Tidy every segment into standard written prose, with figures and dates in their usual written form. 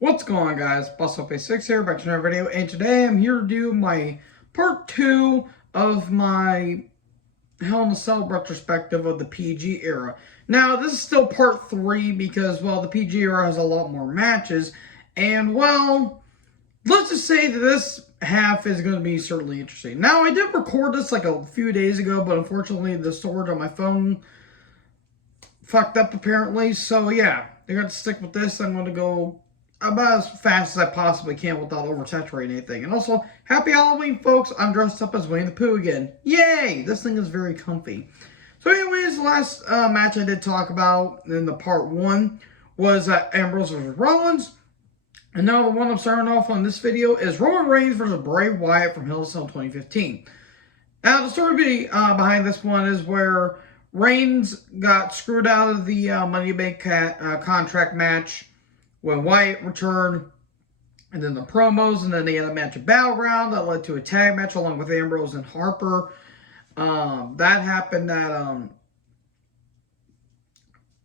What's going on, guys? BustleFace6 here, back to another video, and today I'm here to do my part 2 of my Hell in a Cell retrospective of the PG era. Now, this is still part 3 because, well, the PG era has a lot more matches, and, well, let's just say that this half is going to be certainly interesting. Now, I did record this like a few days ago, but unfortunately the storage on my phone fucked up apparently, so yeah, I got to stick with this. I'm going to go about as fast as I possibly can without oversaturating anything. And also, happy Halloween, folks. I'm dressed up as Winnie the Pooh again. Yay! This thing is very comfy. So anyways, the last match I did talk about in the part 1 was Ambrose vs. Rollins. And now the one I'm starting off on this video is Roman Reigns versus Bray Wyatt from Hell in a Cell 2015. Now, the story behind this one is where Reigns got screwed out of the Money in the Bank contract match when Wyatt returned, and then the promos, and then they had a match at Battleground that led to a tag match along with Ambrose and Harper. That happened at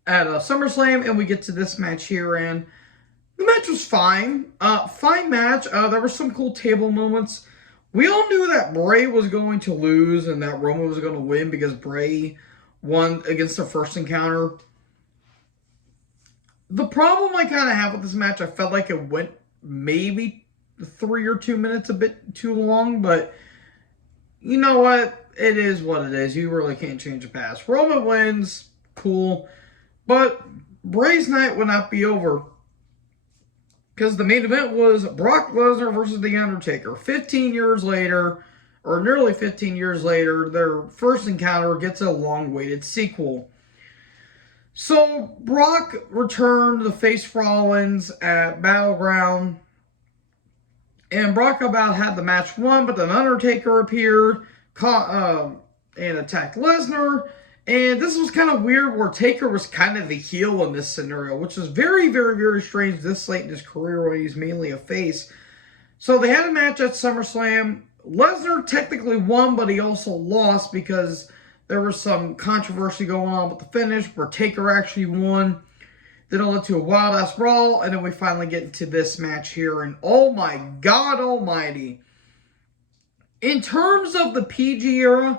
SummerSlam, and we get to this match here, and the match was fine. Fine match. There were some cool table moments. We all knew that Bray was going to lose and that Roman was going to win because Bray won against the first encounter. The problem I kind of have with this match, I felt like it went maybe 3 or 2 minutes a bit too long, but you know what? It is what it is. You really can't change the past. Roman wins, cool, but Bray's night would not be over because the main event was Brock Lesnar versus The Undertaker. 15 years later, or nearly 15 years later, their first encounter gets a long-awaited sequel. So, Brock returned to face Rollins at Battleground, and Brock about had the match won, but then Undertaker appeared and attacked Lesnar, and this was kind of weird where Taker was kind of the heel in this scenario, which is very, very, very strange this late in his career when he's mainly a face. So they had a match at SummerSlam. Lesnar technically won, but he also lost because there was some controversy going on with the finish where Taker actually won. Then it led to a wild-ass brawl, and then we finally get into this match here. And oh my God almighty. In terms of the PG era,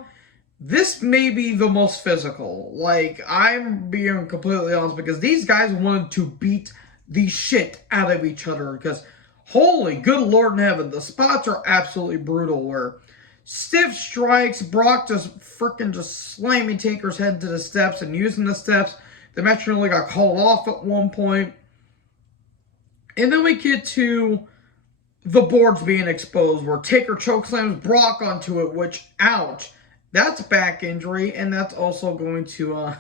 this may be the most physical. Like, I'm being completely honest because these guys wanted to beat the shit out of each other because, holy good Lord in heaven, the spots are absolutely brutal where stiff strikes, Brock just freaking slamming Taker's head into the steps and using the steps. The match nearly got called off at one point. And then we get to the boards being exposed where Taker chokeslams Brock onto it, which, ouch. That's back injury, and that's also going to,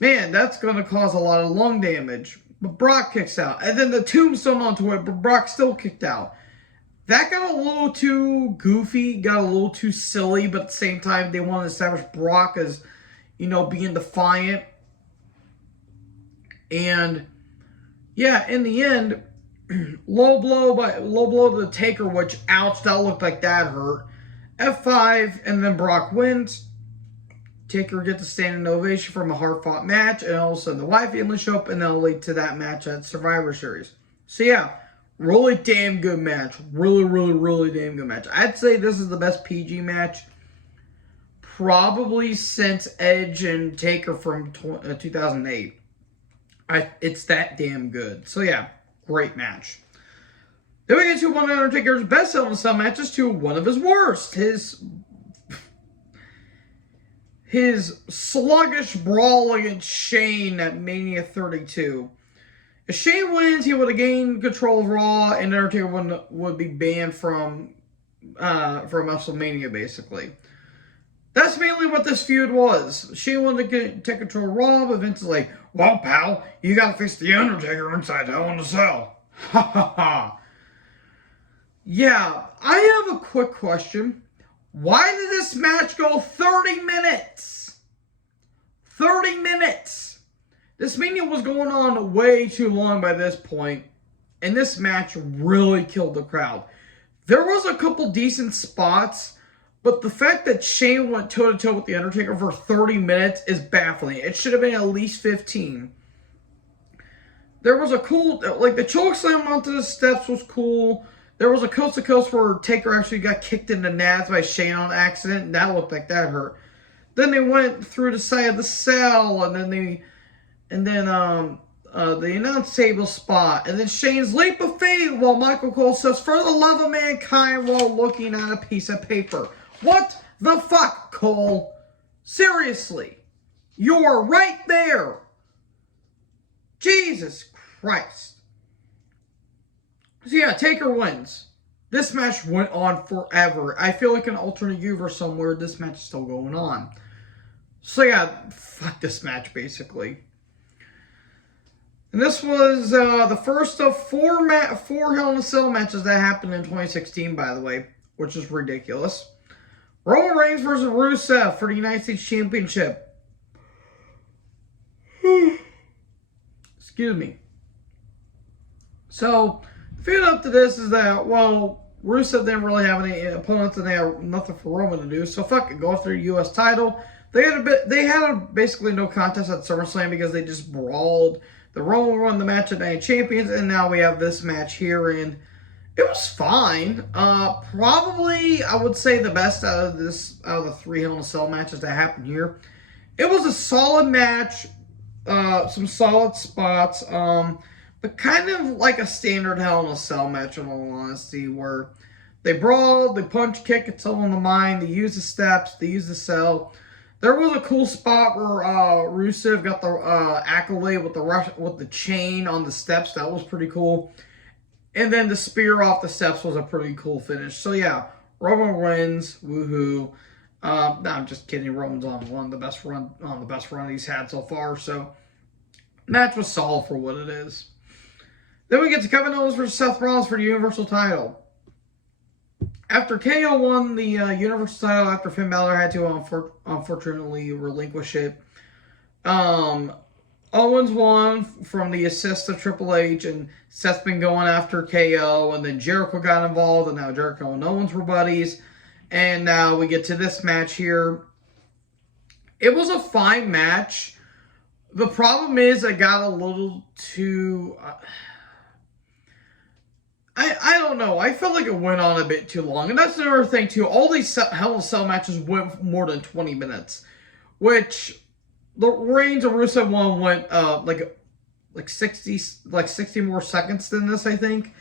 man, that's going to cause a lot of lung damage. But Brock kicks out. And then the tombstone onto it, but Brock still kicked out. That got a little too goofy, got a little too silly, but at the same time, they want to establish Brock as, you know, being defiant. And, yeah, in the end, low blow to the Taker, which, ouch, that looked like that hurt. F5, and then Brock wins. Taker gets a standing ovation from a hard-fought match, and all of a sudden the Wyatt family show up, and that'll lead to that match at Survivor Series. So, yeah. Really damn good match. Really, really, really damn good match. I'd say this is the best PG match probably since Edge and Taker from 2008. It's that damn good. So yeah, great match. Then we get to one of Undertaker's best Hell in a Cell matches to one of his worst. His sluggish brawl against Shane at Mania 32. If Shane wins, he would have gained control of Raw, and Undertaker would be banned from WrestleMania, basically. That's mainly what this feud was. Shane wanted to take control of Raw, but Vince is like, well, pal, you gotta face the Undertaker inside Hell in a Cell. Ha ha ha. Yeah, I have a quick question. Why did this match go 30 minutes? 30 minutes! This Mania was going on way too long by this point, and this match really killed the crowd. There was a couple decent spots, but the fact that Shane went toe-to-toe with The Undertaker for 30 minutes is baffling. It should have been at least 15. there was a cool, like the choke slam onto the steps was cool. There was a coast to coast where Taker actually got kicked in the nads by Shane on accident, and that looked like that hurt. Then they went through the side of the cell, and then the announce table spot, and then Shane's leap of faith while Michael Cole says, "For the love of mankind," while looking at a piece of paper. What the fuck, Cole? Seriously. You're right there. Jesus Christ. So yeah, Taker wins. This match went on forever. I feel like an alternate universe somewhere, this match is still going on. So yeah, fuck this match basically. And this was the first of four Hell in a Cell matches that happened in 2016, by the way, which is ridiculous. Roman Reigns versus Rusev for the United States Championship. Excuse me. So, the feud up to this is that, well, Rusev didn't really have any opponents and they had nothing for Roman to do, so fuck it, go after the U.S. title. They had basically no contest at SummerSlam because they just brawled. The Roman won the match at Night Champions, and now we have this match here, and it was fine. Probably, I would say the best out of the three Hell in a Cell matches that happened here. It was a solid match, some solid spots, but kind of like a standard Hell in a Cell match, in all honesty, where they brawl, they punch, kick, it's all in the mind, they use the steps, they use the cell. There was a cool spot where Rusev got the accolade with the chain on the steps. That was pretty cool. And then the spear off the steps was a pretty cool finish. So yeah, Roman wins. Woohoo! No, I'm just kidding. Roman's on the best run he's had so far. So match was solid for what it is. Then we get to Kevin Owens versus Seth Rollins for the Universal title. After KO won the Universal title after Finn Balor had to unfortunately relinquish it, Owens won from the assist of Triple H, and Seth's been going after KO, and then Jericho got involved, and now Jericho and Owens were buddies, and now we get to this match here. It was a fine match. The problem is I got a little too... I don't know. I felt like it went on a bit too long. And that's another thing, too. All these Hell in a Cell matches went more than 20 minutes. Which, the Reigns and Rusev one went like 60 more seconds than this, I think.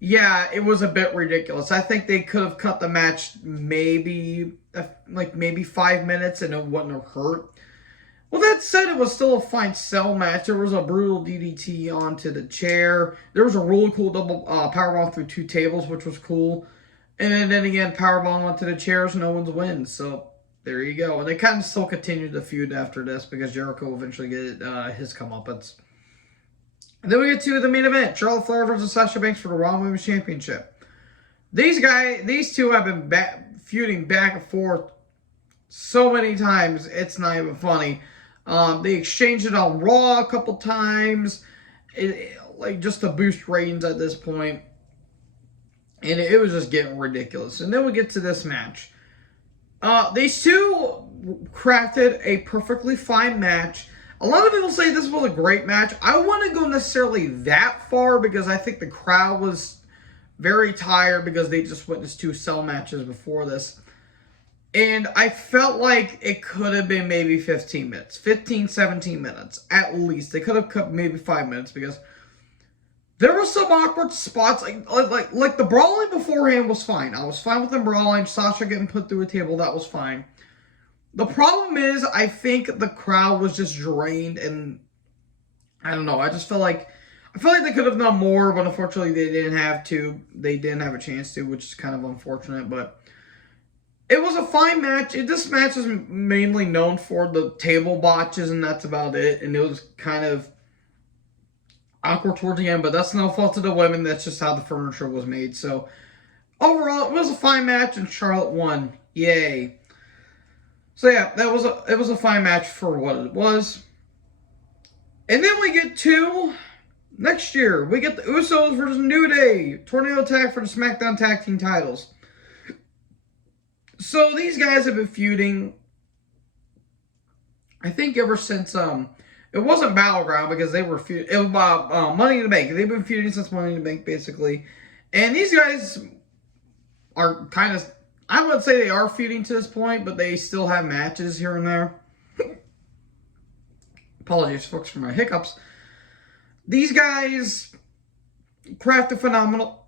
Yeah, it was a bit ridiculous. I think they could have cut the match maybe 5 minutes and it wouldn't have hurt. Well, that said, it was still a fine cell match. There was a brutal DDT onto the chair. There was a really cool double powerbomb through two tables, which was cool. And then again, powerbomb onto the chairs, no one's wins. So, there you go. And they kind of still continued the feud after this because Jericho eventually get his comeuppance. And then we get to the main event. Charlotte Flair versus Sasha Banks for the Raw Women's Championship. These two have been feuding back and forth so many times, it's not even funny. They exchanged it on Raw a couple times, like just to boost ratings at this point. And it was just getting ridiculous. And then we get to this match. These two crafted a perfectly fine match. A lot of people say this was a great match. I wouldn't go necessarily that far because I think the crowd was very tired because they just witnessed two cell matches before this. And I felt like it could have been maybe 15 minutes. 15, 17 minutes, at least. They could have cut maybe 5 minutes because there were some awkward spots. Like the brawling beforehand was fine. I was fine with them brawling. Sasha getting put through a table, that was fine. The problem is, I think the crowd was just drained, and I don't know. I feel like they could have done more, but unfortunately they didn't have to. They didn't have a chance to, which is kind of unfortunate, but it was a fine match. This match is mainly known for the table botches, and that's about it. And it was kind of awkward towards the end, but that's no fault of the women. That's just how the furniture was made. So, overall, it was a fine match, and Charlotte won. Yay. So, yeah, it was a fine match for what it was. And then we get to next year. We get the Usos versus New Day. Tornado tag for the SmackDown Tag Team titles. So these guys have been feuding, I think, ever since It wasn't Battleground because they were feuding. It was Money in the Bank. They've been feuding since Money in the Bank, basically. And these guys are kind of, I wouldn't say they are feuding to this point, but they still have matches here and there. Apologies, folks, for my hiccups. These guys craft phenomenal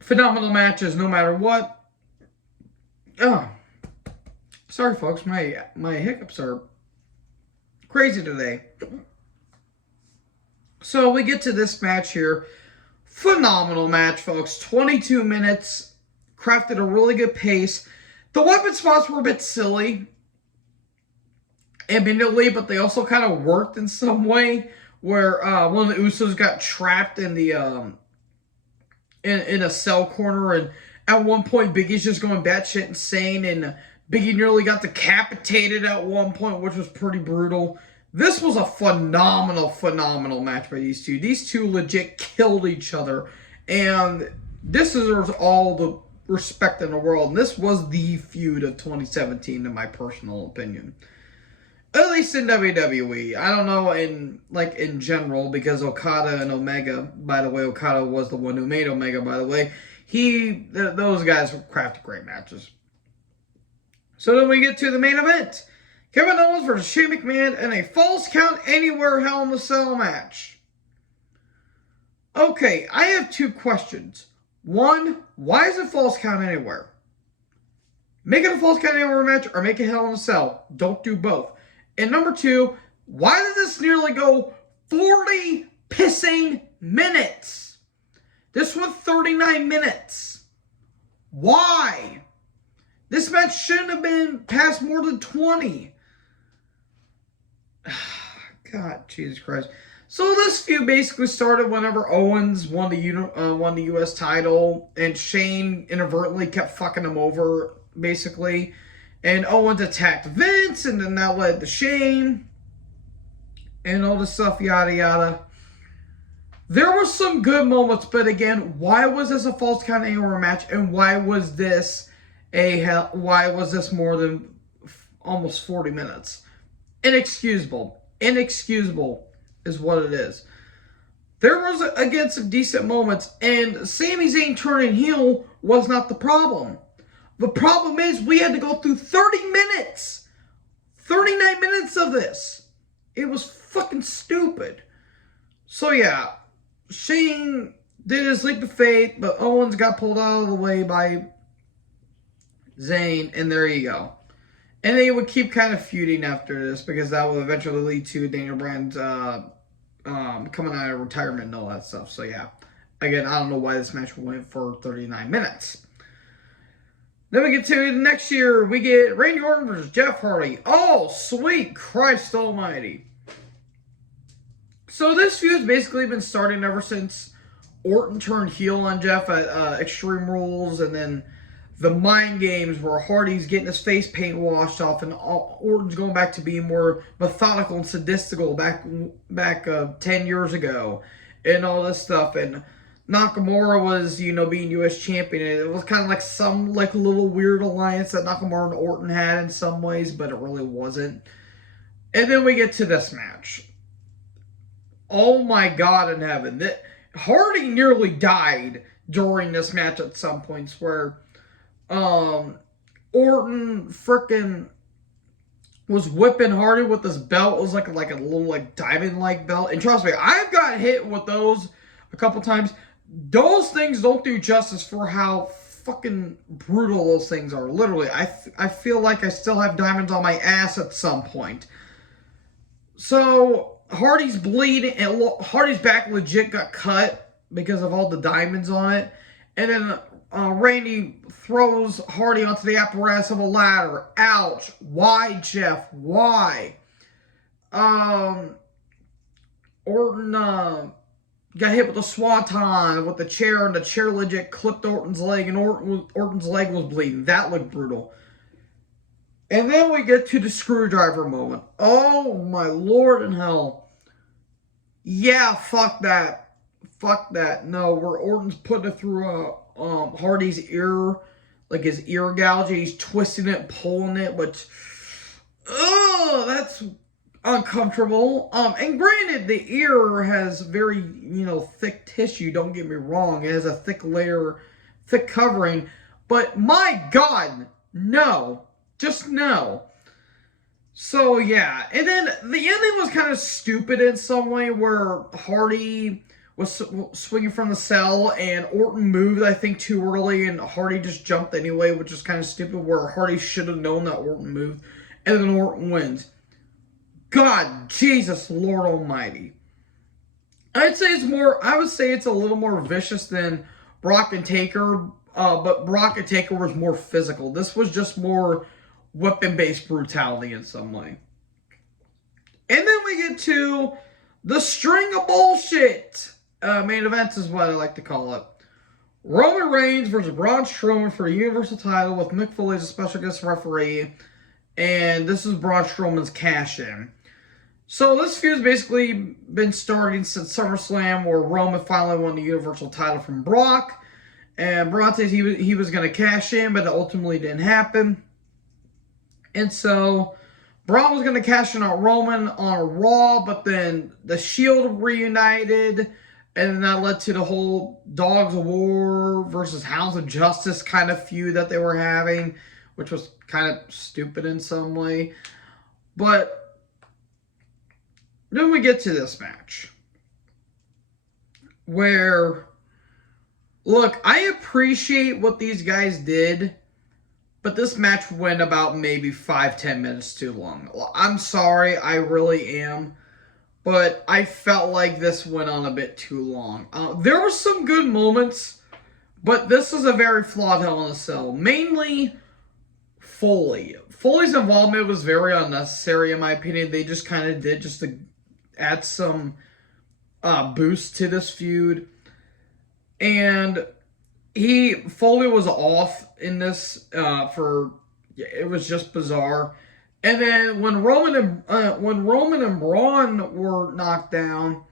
matches no matter what. Oh, sorry, folks. My hiccups are crazy today. So we get to this match here. Phenomenal match, folks. 22 minutes. Crafted a really good pace. The weapon spots were a bit silly, admittedly, but they also kind of worked in some way. Where one of the Usos got trapped in the in a cell corner, and at one point Big E's just going batshit insane, and Big E nearly got decapitated at one point, which was pretty brutal. This was a phenomenal match by these two. These two legit killed each other, and this deserves all the respect in the world. And this was the feud of 2017, in my personal opinion. At least in WWE. I don't know in general, because Okada and Omega, by the way, Okada was the one who made Omega, by the way. Those guys crafted great matches. So then we get to the main event. Kevin Owens versus Shane McMahon in a Falls Count Anywhere Hell in a Cell match. Okay, I have two questions. One, why is it Falls Count Anywhere? Make it a Falls Count Anywhere match or make it Hell in a Cell. Don't do both. And number two, why did this nearly go 40 pissing minutes? This went 39 minutes. Why? This match shouldn't have been past more than 20. God, Jesus Christ. So this feud basically started whenever Owens won the U.S. title, and Shane inadvertently kept fucking him over, basically. And Owens attacked Vince, and then that led to Shane, and all this stuff, yada yada. There were some good moments, but again, why was this a Falls Count Anywhere match, and why was this more than almost 40 minutes? Inexcusable. Inexcusable is what it is. There was, again, some decent moments, and Sami Zayn turning heel was not the problem. The problem is we had to go through 30 minutes. 39 minutes of this. It was fucking stupid. So yeah, Shane did his leap of faith, but Owens got pulled out of the way by Zayn, and there you go. And they would keep kind of feuding after this, because that would eventually lead to Daniel Bryan's coming out of retirement and all that stuff. So yeah, again, I don't know why this match went for 39 minutes. Then we get to the next year. We get Randy Orton versus Jeff Hardy. Oh, sweet Christ almighty. So this feud's basically been starting ever since Orton turned heel on Jeff at Extreme Rules, and then the Mind Games where Hardy's getting his face paint washed off, and Orton's going back to being more methodical and sadistical back 10 years ago, and all this stuff. And Nakamura was, being U.S. champion. It was kind of like some little weird alliance that Nakamura and Orton had in some ways, but it really wasn't. And then we get to this match. Oh my God in heaven. Hardy nearly died during this match at some points, where Orton frickin' was whipping Hardy with this belt. It was like a little diamond-like belt. And trust me, I've got hit with those a couple times. Those things don't do justice for how fucking brutal those things are. Literally, I feel like I still have diamonds on my ass at some point. So Hardy's bleeding, and Hardy's back legit got cut because of all the diamonds on it. And then Randy throws Hardy onto the apparatus of a ladder. Ouch. Why, Jeff? Why? Orton got hit with a swanton with the chair, and the chair legit clipped Orton's leg, and Orton's leg was bleeding. That looked brutal. And then we get to the screwdriver moment. Oh my Lord in hell. Yeah, fuck that. Fuck that. No, where Orton's putting it through Hardy's ear, like his ear gouge. He's twisting it, pulling it, but uncomfortable. And granted, the ear has very, thick tissue. Don't get me wrong; it has a thick layer, thick covering. But my God, no, just no. So yeah, and then the ending was kind of stupid in some way, where Hardy was swinging from the cell, and Orton moved, I think, too early, and Hardy just jumped anyway, which is kind of stupid. Where Hardy should have known that Orton moved, and then Orton wins. God, Jesus, Lord Almighty. I would say it's a little more vicious than Brock and Taker, but Brock and Taker was more physical. This was just more weapon-based brutality in some way. And then we get to the string of bullshit. Main events is what I like to call it. Roman Reigns versus Braun Strowman for the Universal title with Mick Foley as a special guest referee. And this is Braun Strowman's cash-in. So this feud's basically been starting since SummerSlam, where Roman finally won the Universal title from Brock. And Braun said he was going to cash in, but it ultimately didn't happen. And so Braun was going to cash in on Roman on a Raw, but then the Shield reunited, and then that led to the whole Dogs of War versus Hounds of Justice kind of feud that they were having, which was kind of stupid in some way. But then we get to this match where, look, I appreciate what these guys did, but this match went about maybe 5-10 minutes too long. I'm sorry, I really am, but I felt like this went on a bit too long. There were some good moments, but this is a very flawed Hell in a Cell. Mainly Foley. Foley's involvement was very unnecessary, in my opinion. They just kind of did just to add some boost to this feud. And Foley was off in this it was just bizarre. And then when Roman and Braun were knocked down,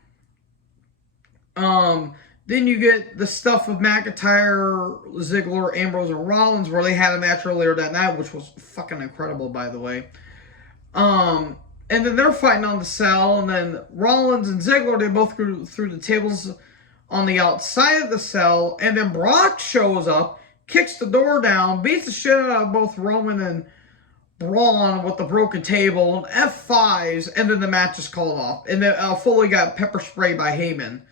then you get the stuff of McIntyre, Ziggler, Ambrose, and Rollins, where they had a match earlier that night, which was fucking incredible, by the way. And then they're fighting on the cell, and then Rollins and Ziggler, they both go through the tables on the outside of the cell, and then Brock shows up, kicks the door down, beats the shit out of both Roman and Braun with the broken table, and F5s, and then the match is called off. And then Foley got pepper sprayed by Heyman.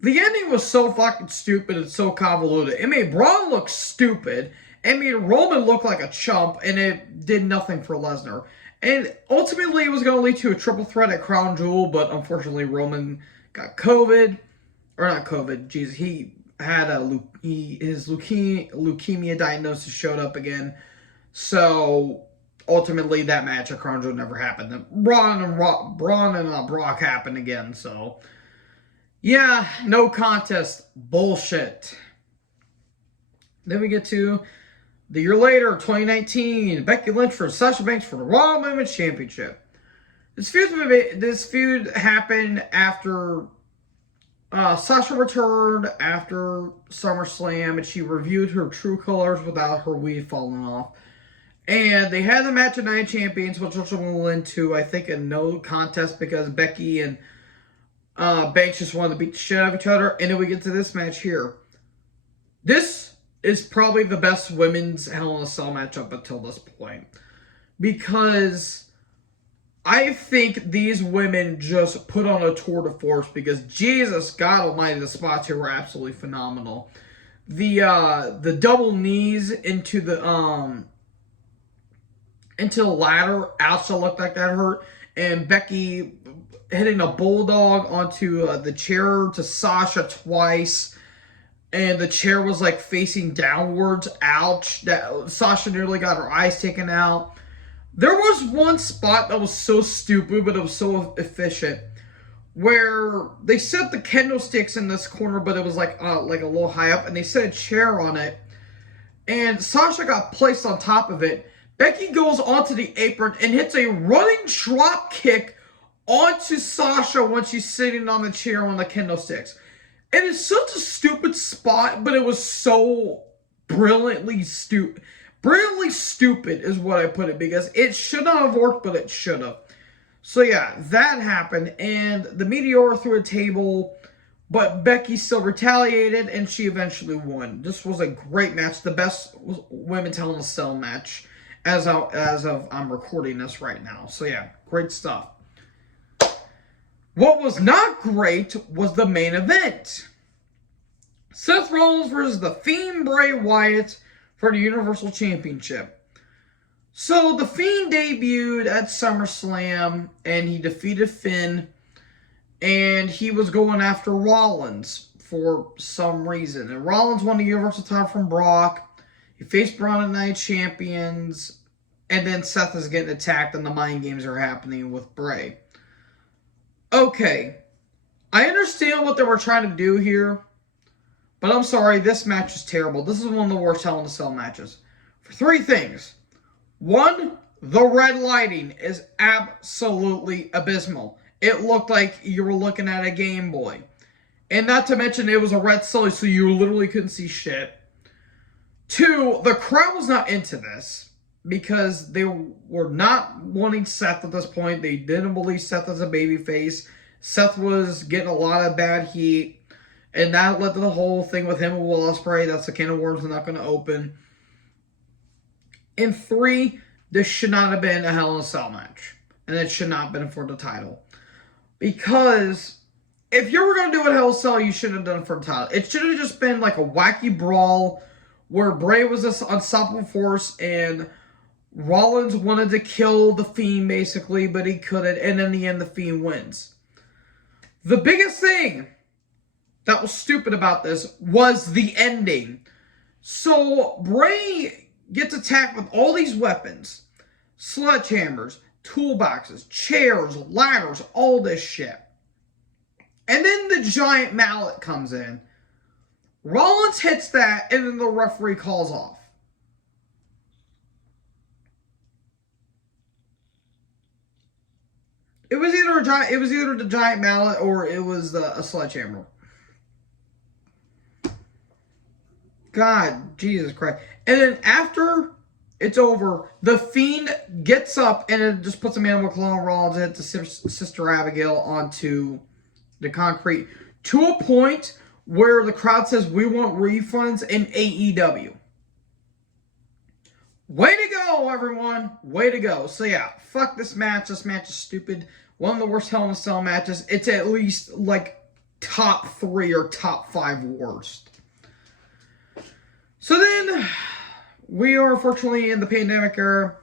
The ending was so fucking stupid and so convoluted. It made Braun look stupid, it made Roman look like a chump, and it did nothing for Lesnar. And ultimately, it was going to lead to a triple threat at Crown Jewel, but unfortunately, Roman got COVID. Or not COVID, jeez, he had his leukemia diagnosis showed up again. So, ultimately, that match at Crown Jewel never happened. Then Braun and Brock happened again, so yeah, no contest. Bullshit. Then we get to the year later, 2019, Becky Lynch versus Sasha Banks for the Raw Women's Championship. This feud happened after Sasha returned after SummerSlam, and she reviewed her true colors without her weave falling off. And they had the match of Night Champions, which will led to, I think, a no contest because Becky and Banks just wanted to beat the shit out of each other. And then we get to this match here. This is probably the best women's Hell in a Cell match up until this point. Because I think these women just put on a tour de force, because Jesus God Almighty, the spots here were absolutely phenomenal. The double knees into the ladder, ouch, it looked like that hurt. And Becky hitting a bulldog onto the chair to Sasha twice. And the chair was like facing downwards. Ouch. That Sasha nearly got her eyes taken out. There was one spot that was so stupid, but it was so efficient, where they set the kendo sticks in this corner, but it was like a little high up, and they set a chair on it. And Sasha got placed on top of it. Becky goes onto the apron and hits a running drop kick onto Sasha when she's sitting on the chair on the kendo sticks. It is such a stupid spot, but it was so brilliantly stupid. Brilliantly stupid is what I put it, because it should not have worked, but it should have. So yeah, that happened, and the Meteor threw a table, but Becky still retaliated, and she eventually won. This was a great match, the best women's Hell in a Cell match as of I'm recording this right now. So yeah, great stuff. What was not great was the main event. Seth Rollins versus The Fiend Bray Wyatt for the Universal Championship. So, The Fiend debuted at SummerSlam, and he defeated Finn, and he was going after Rollins for some reason. And Rollins won the Universal title from Brock. He faced Braun at Night Champions, and then Seth is getting attacked, and the mind games are happening with Bray. Okay, I understand what they were trying to do here, but I'm sorry, this match is terrible. This is one of the worst Hell in a Cell matches. For three things. One, the red lighting is absolutely abysmal. It looked like you were looking at a Game Boy. And not to mention it was a red celly, so you literally couldn't see shit. Two, the crowd was not into this because they were not wanting Seth at this point. They didn't believe Seth as a babyface. Seth was getting a lot of bad heat. And that led to the whole thing with him and Will Ospreay. That's a can of worms we're not going to open. And three, this should not have been a Hell in a Cell match. And it should not have been for the title. Because if you were going to do a Hell in a Cell, you shouldn't have done it for the title. It should have just been like a wacky brawl where Bray was this unstoppable force and Rollins wanted to kill The Fiend basically, but he couldn't. And in the end, The Fiend wins. The biggest thing that was stupid about this was the ending. So Bray gets attacked with all these weapons, sledgehammers, toolboxes, chairs, ladders, all this shit. And then the giant mallet comes in. Rollins hits that, and then the referee calls off. It was either the giant mallet or it was a sledgehammer. God, Jesus Christ. And then after it's over, The Fiend gets up and it just puts a Animal Claw on Rollins and hits Sister Abigail onto the concrete. To a point where the crowd says, we want refunds in AEW. Way to go, everyone. Way to go. So yeah, fuck this match. This match is stupid. One of the worst Hell in a Cell matches. It's at least like top 3 or top 5 worst. So then, we are unfortunately in the pandemic era,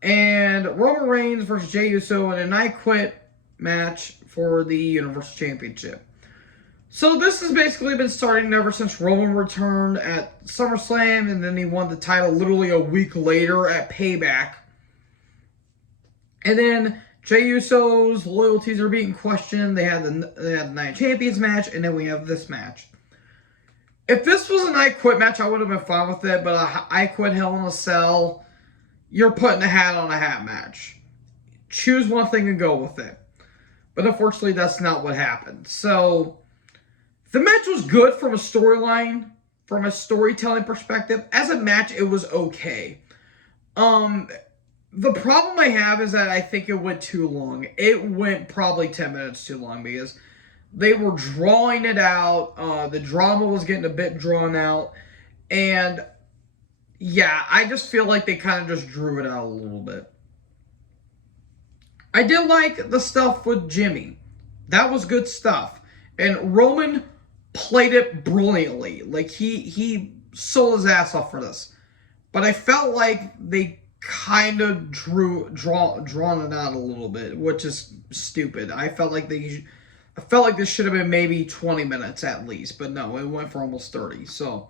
and Roman Reigns versus Jey Uso in an I Quit match for the Universal Championship. So this has basically been starting ever since Roman returned at SummerSlam, and then he won the title literally a week later at Payback. And then Jey Uso's loyalties are being questioned. They had the Night Champions match, and then we have this match. If this was an I Quit match, I would have been fine with it, but I Quit Hell in a Cell, you're putting a hat on a hat match. Choose one thing and go with it. But unfortunately, that's not what happened. So, the match was good from a storyline, from a storytelling perspective. As a match, it was okay. The problem I have is that I think it went too long. It went probably 10 minutes too long because they were drawing it out. The drama was getting a bit drawn out. And yeah, I just feel like they kind of just drew it out a little bit. I did like the stuff with Jimmy. That was good stuff. And Roman played it brilliantly. Like, he sold his ass off for this. But I felt like they kind of drawn it out a little bit, which is stupid. I felt like this should have been maybe 20 minutes at least, but no, it went for almost 30. So,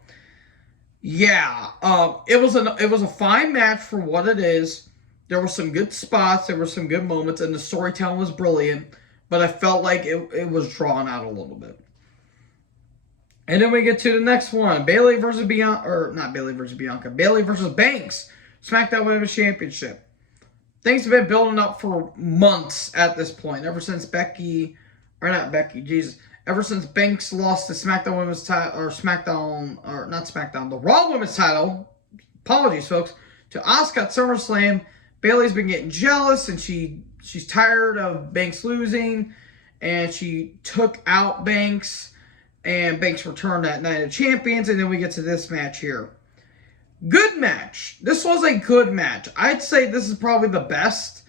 yeah, it was a fine match for what it is. There were some good spots, there were some good moments, and the storytelling was brilliant. But I felt like it was drawn out a little bit. And then we get to the next one, Bayley versus Bianca, Bayley versus Banks, SmackDown Women's Championship. Things have been building up for months at this point, ever since ever since Banks lost the SmackDown Women's title, the Raw Women's title, apologies folks, to Asuka at SummerSlam. Bayley's been getting jealous, and she she's tired of Banks losing, and she took out Banks, and Banks returned that Night of Champions, and then we get to this match here. Good match. This was a good match. I'd say this is probably the best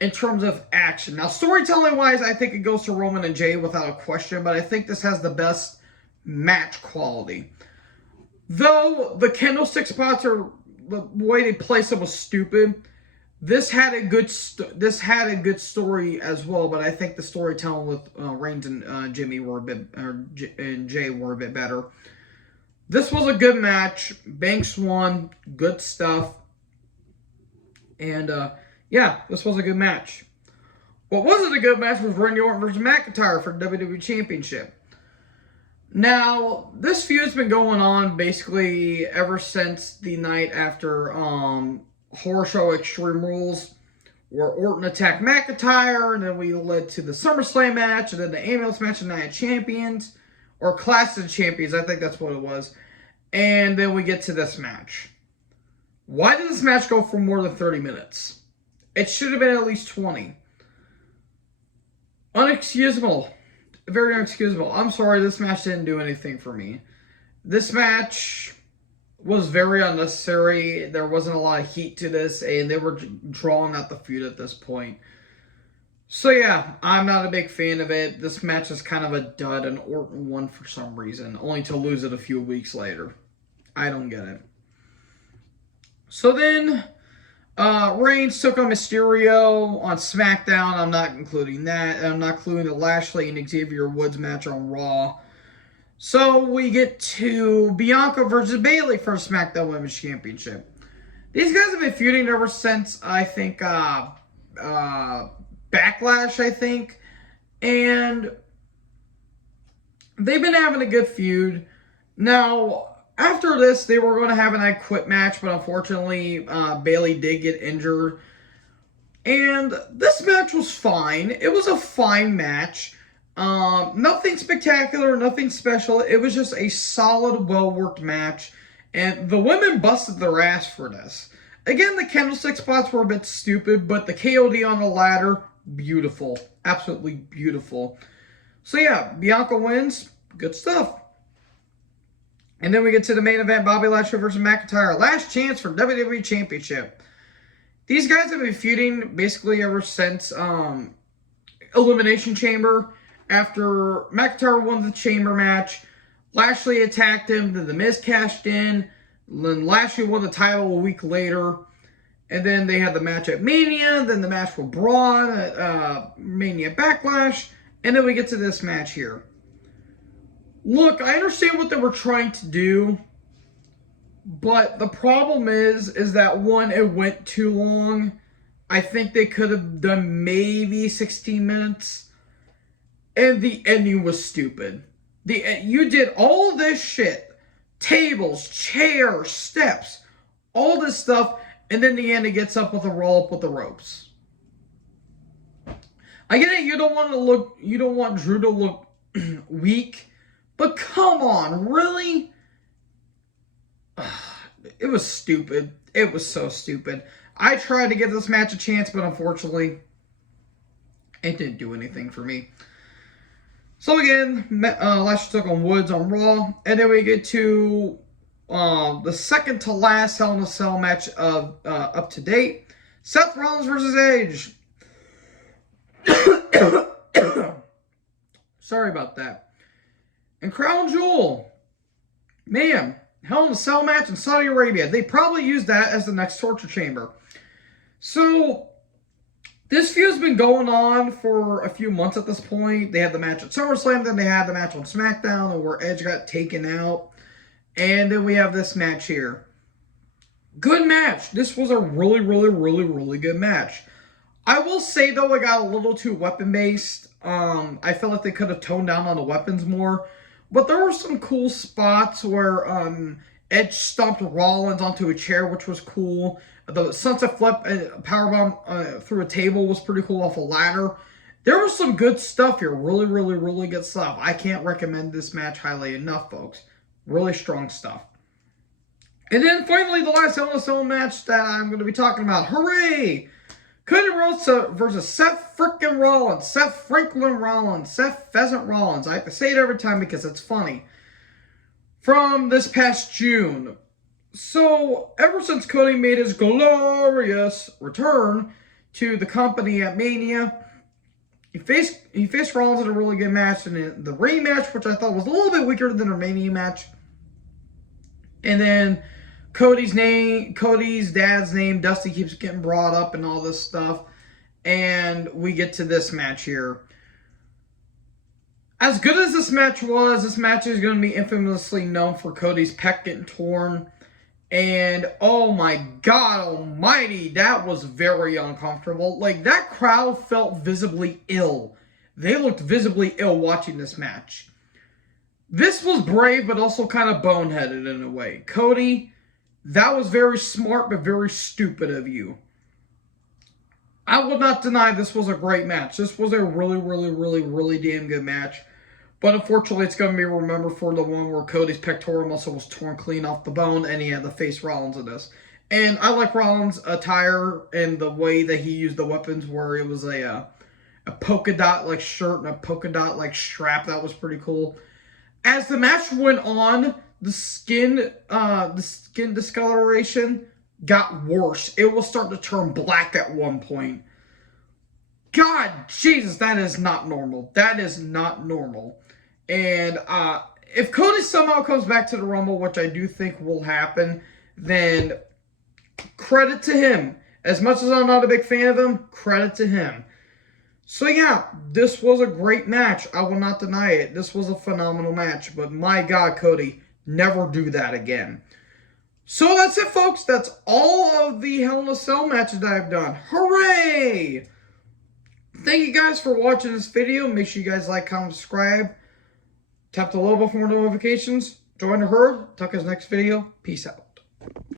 in terms of action. Now, storytelling-wise, I think it goes to Roman and Jay without a question, but I think this has the best match quality. Though the candlestick spots are the way they placed them was stupid. This had a good story as well, but I think the storytelling with Reigns and Jimmy were and Jay were a bit better. This was a good match. Banks won. Good stuff. And yeah, this was a good match. What wasn't a good match was Randy Orton versus McIntyre for the WWE Championship. Now, this feud's been going on basically ever since the night after Horror Show Extreme Rules, where Orton attacked McIntyre, and then we led to the SummerSlam match, and then the ambulance match of Night of Champions, or Clash of Champions, I think that's what it was. And then we get to this match. Why did this match go for more than 30 minutes? It should have been at least 20. Unexcusable. Very inexcusable. I'm sorry, this match didn't do anything for me. This match was very unnecessary. There wasn't a lot of heat to this, and they were drawing out the feud at this point. So yeah, I'm not a big fan of it. This match is kind of a dud, and Orton won for some reason, only to lose it a few weeks later. I don't get it. So then, Reigns took on Mysterio on SmackDown. I'm not including that. I'm not including the Lashley and Xavier Woods match on Raw. So we get to Bianca versus Bayley for SmackDown Women's Championship. These guys have been feuding ever since, I think, Backlash, I think. And they've been having a good feud. Now, after this, they were going to have an I Quit match, but unfortunately, Bayley did get injured. And this match was fine. It was a fine match. Nothing spectacular, nothing special. It was just a solid, well-worked match. And the women busted their ass for this. Again, the candlestick spots were a bit stupid, but the KOD on the ladder, beautiful. Absolutely beautiful. So yeah, Bianca wins. Good stuff. And then we get to the main event, Bobby Lashley versus McIntyre. Last chance for WWE Championship. These guys have been feuding basically ever since Elimination Chamber. After McIntyre won the Chamber match, Lashley attacked him, then The Miz cashed in, then Lashley won the title a week later, and then they had the match at Mania, then the match with Braun at Mania Backlash, and then we get to this match here. Look, I understand what they were trying to do, but the problem is that one, it went too long. I think they could have done maybe 16 minutes, and the ending was stupid. You did all this shit, tables, chairs, steps, all this stuff, and then the end it gets up with a roll up with the ropes. I get it, you don't want Drew to look weak. But come on, really? It was stupid. It was so stupid. I tried to give this match a chance, but unfortunately, it didn't do anything for me. So again, Lashley took on Woods on Raw, and then we get to the second to last Hell in a Cell match of up to date: Seth Rollins versus Edge. Sorry about that. And Crown Jewel, man, Hell in a Cell match in Saudi Arabia. They probably use that as the next torture chamber. So, this feud's been going on for a few months at this point. They had the match at SummerSlam, then they had the match on SmackDown where Edge got taken out. And then we have this match here. Good match. This was a really, really, really, really good match. I will say, though, it got a little too weapon-based. I felt like they could have toned down on the weapons more. But there were some cool spots where Edge stomped Rollins onto a chair, which was cool. The sunset flip powerbomb through a table was pretty cool off a ladder. There was some good stuff here. Really, really, really good stuff. I can't recommend this match highly enough, folks. Really strong stuff. And then finally, the last Hell in a Cell match that I'm going to be talking about. Hooray! Cody Rhodes versus Seth frickin' Rollins. Seth Franklin Rollins. Seth Pheasant Rollins. I have to say it every time because it's funny. From this past June. So, ever since Cody made his glorious return to the company at Mania, he faced Rollins in a really good match. And the rematch, which I thought was a little bit weaker than the Mania match. And then Cody's dad's name, Dusty, keeps getting brought up and all this stuff. And we get to this match here. As good as this match was, this match is going to be infamously known for Cody's pec getting torn. And oh my God almighty, that was very uncomfortable. Like, that crowd felt visibly ill. They looked visibly ill watching this match. This was brave, but also kind of boneheaded in a way. Cody, that was very smart, but very stupid of you. I will not deny this was a great match. This was a really, really, really, really damn good match. But unfortunately, it's going to be remembered for the one where Cody's pectoral muscle was torn clean off the bone, and he had to face Rollins in this. And I like Rollins' attire and the way that he used the weapons, where it was a polka dot like shirt and a polka dot like strap. That was pretty cool. As the match went on, the skin discoloration got worse. It was starting to turn black at one point. God, Jesus, that is not normal. That is not normal. And if Cody somehow comes back to the Rumble, which I do think will happen, then credit to him. As much as I'm not a big fan of him, credit to him. So yeah, this was a great match. I will not deny it. This was a phenomenal match. But my God, Cody, never do that again. So that's it, folks. That's all of the Hell in a Cell matches that I've done. Hooray! Thank you guys for watching this video. Make sure you guys like, comment, subscribe. Tap the little bell for more notifications. Join the herd. Talk to us next video. Peace out.